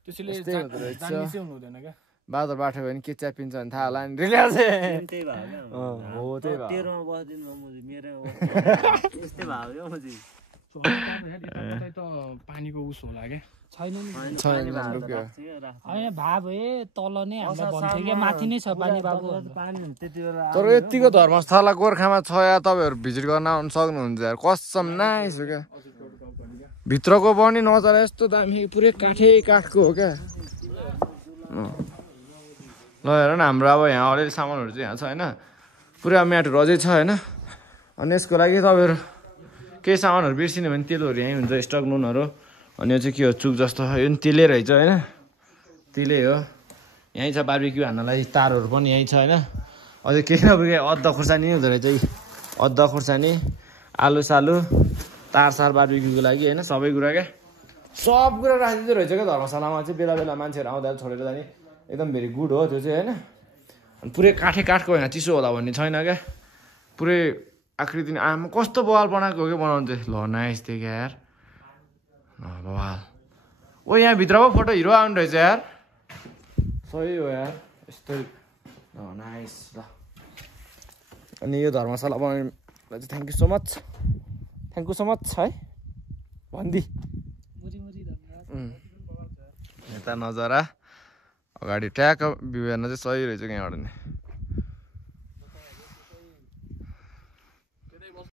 त्यसैले जान्ने चाहिँ हुनु हुँदैन क्या बादल बाठो भने के च्यापिन्छ भने थाहा होला नि रिल्या चाहिँ त्यही भयो हो त्यही भयो तेरोमा बस्दिनँ म मेरो यस्तै भयो क्या मुजी कतै त पानीको उस होला क्या छैन नि होइन भा भए तल नै हामीलाई भन्थ्यो क्या माथि नै छ पानी बाबु पानी त्यति बेला तर यतिको धर्मस्थला गोर्खामा छ या तपाईँहरू भिजिट गर्न आउनु सक्नुहुन्छ यार कसम नाइस हो क्या भित्रको पनि नजारा यस्तो दामी पुरै काठको हो क्या ल हेर न हाम्रो अब यहाँ अलिअलि सामानहरू चाहिँ यहाँ छ होइन पुरै म्याटहरू अझै छ होइन अनि यसको लागि तपाईँहरू केही सामानहरू बिर्सिनु भने तेलहरू यहीँ हुन्छ स्टक नुनहरू अनि यो चाहिँ के हो चुक जस्तो यो पनि तेलै रहेछ होइन तेलै हो यहीँ छ बार्बिक्यू हान्नलाई तारहरू पनि यहीँ छ होइन अझै केही नपुगे अदुवा खुर्सानी हुँदो रहेछ अदुवा खुर्सानी आलु सालु तारसार बार्बिक्यूको लागि होइन सबै कुरा क्या सब कुरा राखिदिँदो रहेछ क्या धर्मशालामा चाहिँ बेला बेला मान्छेहरू आउँदा छोडेर जाने एकदम भेरी गुड हो त्यो चाहिँ होइन अनि पुरै काठको यहाँ चिसो होला भन्ने छैन क्या पुरै आकृति आमा कस्तो बवाल बनाएको हो क्या बनाउनु चाहिँ ल नाइस थियो क्या यार बवाल ओ यहाँ भित्र पो फोटो हिरो आउनु रहेछ यार सही हो यार यस्तो नाइस ल अनि यो धर्मशाला बनाउनुलाई चाहिँ थ्याङ्क यू सो मच है भन्दि यता नजारा अगाडि ट्याक भ्यू हेर्न चाहिँ सही रहेछ क्या यहाँबाट नि